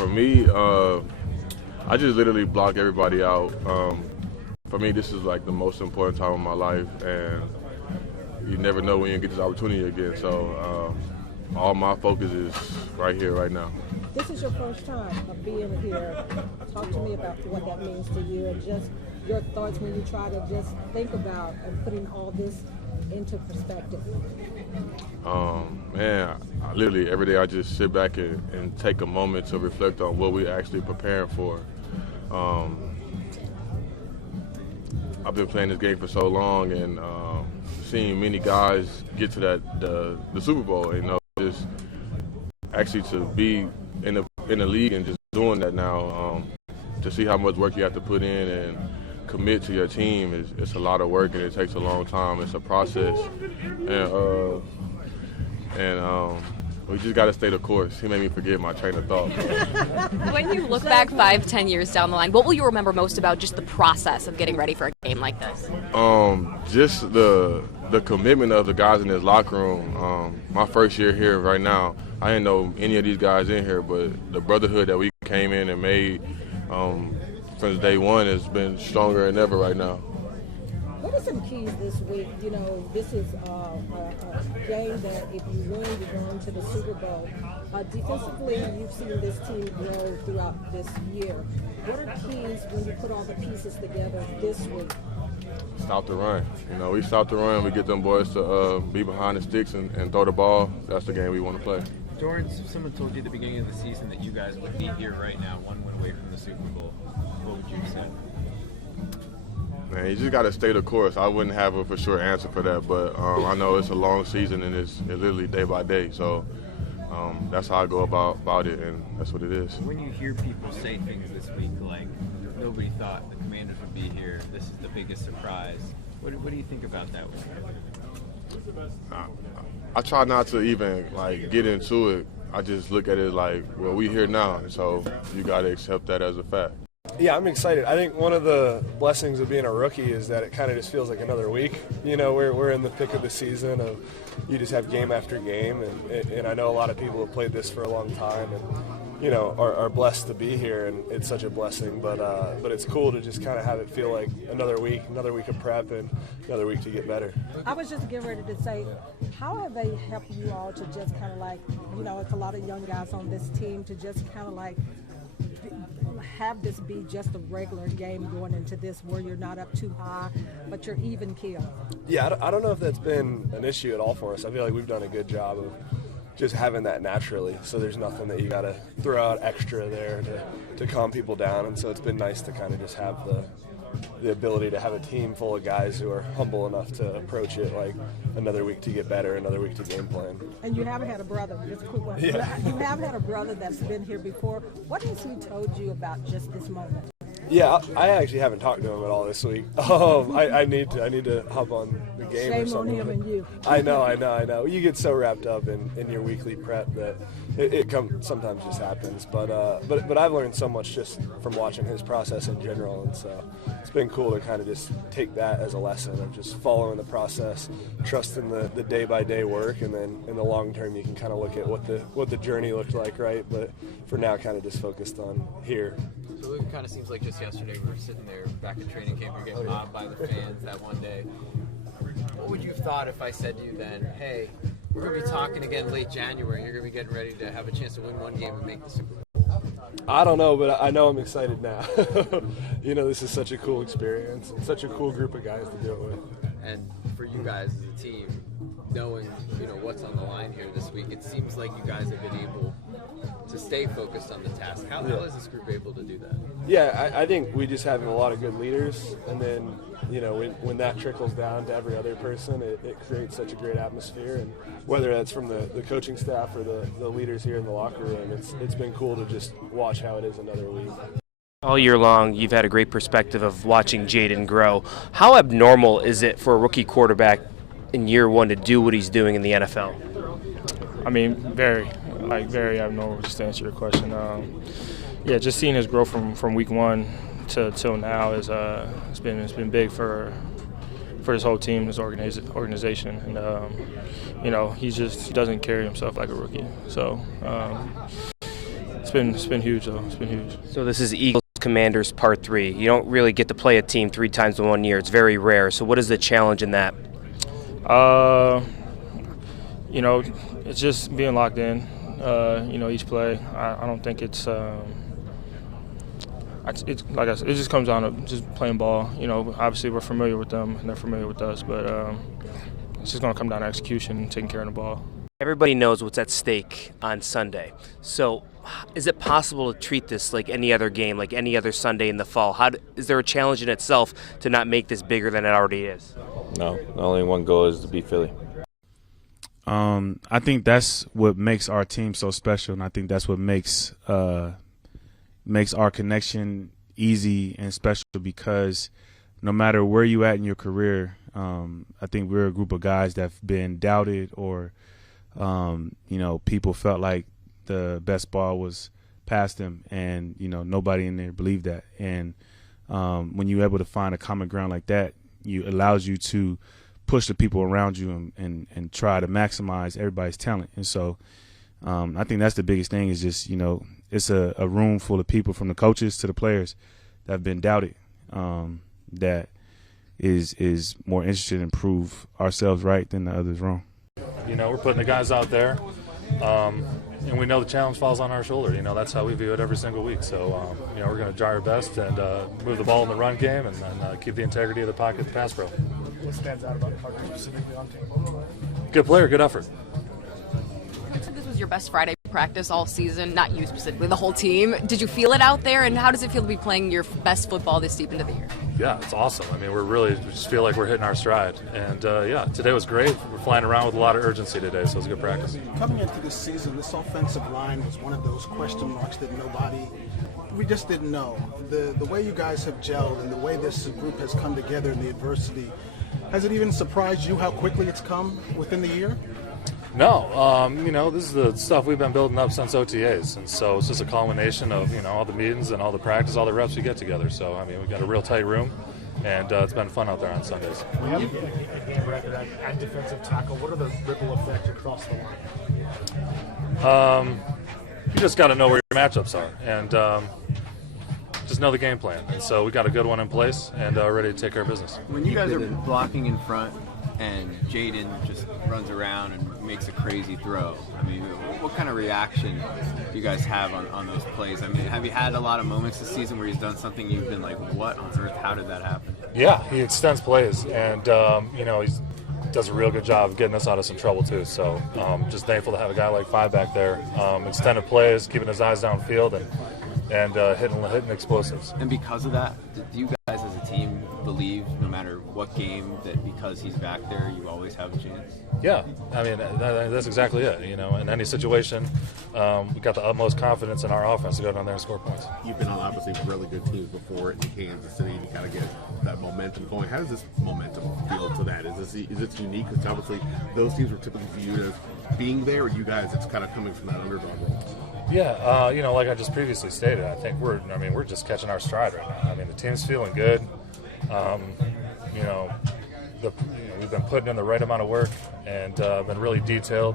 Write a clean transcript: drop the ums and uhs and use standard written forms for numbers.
For me, I just literally block everybody out. For me, this is like the most important time of my life, and you never know when you get this opportunity again. So all my focus is right here, right now. This is your first time of being here. Talk to me about what that means to you and just your thoughts when you try to just think about and putting all this into perspective. Man, literally every day I just sit back and take a moment to reflect on what we're actually preparing for. I've been playing this game for so long, and seeing many guys get to the Super Bowl, just actually to be in the league and just doing that now, to see how much work you have to put in and commit to your team it's a lot of work, and it takes a long time. It's a process, and we just got to stay the course. He made me forget my train of thought. When you look back 5-10 years down the line, what will you remember most about just the process of getting ready for a game like this? Just the commitment of the guys in this locker room. My first year here right now, I didn't know any of these guys in here, but the brotherhood that we came in and made since day one has been stronger than ever right now. What are some keys this week? This is a game that if you win, you're going to the Super Bowl. Defensively, you've seen this team grow throughout this year. What are keys when you put all the pieces together this week? Stop the run. We stop the run. We get them boys to be behind the sticks and throw the ball. That's the game we want to play. Dorrance, if someone told you at the beginning of the season that you guys would be here right now, one win away from the Super Bowl, what would you say? Man, you just got to stay the course. I wouldn't have a for sure answer for that, but I know it's a long season and it's literally day by day. So that's how I go about it, and that's what it is. When you hear people say things this week like, nobody thought the Commanders would be here, this is the biggest surprise, what do you think about that? I try not to even get into it. I just look at it like, well, we here now, so you got to accept that as a fact. Yeah, I'm excited. I think one of the blessings of being a rookie is that it kind of just feels like another week. We're in the thick of the season of you just have game after game, and I know a lot of people have played this for a long time and are blessed to be here, and it's such a blessing. But it's cool to just kind of have it feel like another week of prep and another week to get better. I was just getting ready to say, how have they helped you all to just kind of it's a lot of young guys on this team to just kind of have this be just a regular game going into this where you're not up too high, but you're even keel? Yeah, I don't know if that's been an issue at all for us. I feel like we've done a good job of just having that naturally, so there's nothing that you got to throw out extra there to calm people down, and so it's been nice to kind of just have the ability to have a team full of guys who are humble enough to approach it like another week to get better, another week to game plan. And you haven't had a brother, just a quick one. Yeah. You have had a brother that's been here before. What has he told you about just this moment? Yeah, I actually haven't talked to him at all this week. I need to hop on the game Shame or something. on him and you. I know. You get so wrapped up in your weekly prep that it sometimes just happens. But I've learned so much just from watching his process in general, and so it's been cool to kind of just take that as a lesson of just following the process, trusting the day by day work, and then in the long term you can kind of look at what the journey looked like, right? But for now, kind of just focused on here. So it kind of seems like just yesterday we were sitting there back at training camp, we were getting mobbed by the fans that one day. What would you have thought if I said to you then, hey, we're going to be talking again late January, you're going to be getting ready to have a chance to win one game and make the Super Bowl? I don't know, but I know I'm excited now. This is such a cool experience and such a cool group of guys to do it with. And for you guys as a team, knowing what's on the line here this week, it seems like you guys have been able to stay focused on the task. How is this group able to do that? Yeah, I think we just have a lot of good leaders, and then when that trickles down to every other person, it creates such a great atmosphere. And whether that's from the coaching staff or the leaders here in the locker room, it's been cool to just watch how it is another week. All year long, you've had a great perspective of watching Jaden grow. How abnormal is it for a rookie quarterback in year one to do what he's doing in the NFL? I mean, very abnormal, just to answer your question. Just seeing his growth from week one till now is it's been big for this whole team, this organization, and he doesn't carry himself like a rookie. So it's been huge though. It's been huge. So this is Eagles Commanders Part 3. You don't really get to play a team 3 times in 1 year. It's very rare. So what is the challenge in that? You know, it's just being locked in. You know, each play. I don't think it's like I said, it just comes down to just playing ball. You know, obviously we're familiar with them and they're familiar with us, but it's just going to come down to execution and taking care of the ball. Everybody knows what's at stake on Sunday. So is it possible to treat this like any other game, like any other Sunday in the fall? Is there a challenge in itself to not make this bigger than it already is? No, the only one goal is to beat Philly. I think that's what makes our team so special, and I think that's what makes our connection easy and special, because no matter where you at in your career, I think we're a group of guys that have been doubted, or you know, people felt like the best ball was past them, and you know, nobody in there believed that. And when you're able to find a common ground like that, it allows you to push the people around you and try to maximize everybody's talent. And so I think that's the biggest thing, is just, you know, it's a room full of people, from the coaches to the players, that have been doubted, that is more interested in prove ourselves right than the others wrong. You know, we're putting the guys out there, and we know the challenge falls on our shoulder. You know, that's how we view it every single week. So, you know, we're going to try our best and move the ball in the run game and keep the integrity of the pocket, the pass pro. What stands out about Parker specifically on tape? Good player, good effort. You said this was your best Friday practice all season, not you specifically, the whole team. Did you feel it out there, and how does it feel to be playing your best football this deep into the year? Yeah, it's awesome. I mean, we just feel like we're hitting our stride. And, yeah, today was great. We're flying around with a lot of urgency today, so it was a good practice. Coming into this season, this offensive line was one of those question marks that we just didn't know. The way you guys have gelled and the way this group has come together in the adversity, has it even surprised you how quickly it's come within the year? No, you know, this is the stuff we've been building up since OTAs, and so it's just a culmination of, you know, all the meetings and all the practice, all the reps we get together. So, I mean, we've got a real tight room, and it's been fun out there on Sundays. We have a game record at defensive tackle. What are the ripple effects across the line? You just got to know where your matchups are, and just know the game plan. And so we got a good one in place and ready to take care of business. When you guys are blocking in front and Jaden just runs around and makes a crazy throw, I mean, what kind of reaction do you guys have on those plays? I mean, have you had a lot of moments this season where he's done something you've been like, what on earth, how did that happen? Yeah, he extends plays, and, you know, he does a real good job of getting us out of some trouble, too. So just thankful to have a guy like Five back there. Extended plays, keeping his eyes downfield, and hitting explosives. And because of that, do you guys as a team believe, no matter what game, that because he's back there, you always have a chance? Yeah, I mean, that's exactly it. You know, in any situation, we got the utmost confidence in our offense to go down there and score points. You've been on obviously really good teams before in Kansas City to kind of get that momentum going. How does this momentum feel to that? Is it unique? Because obviously those teams were typically viewed as being there, or you guys, it's kind of coming from that underdog role. Yeah, you know, like I just previously stated, I think we're just catching our stride right now. I mean, the team's feeling good. You know, we've been putting in the right amount of work and been really detailed.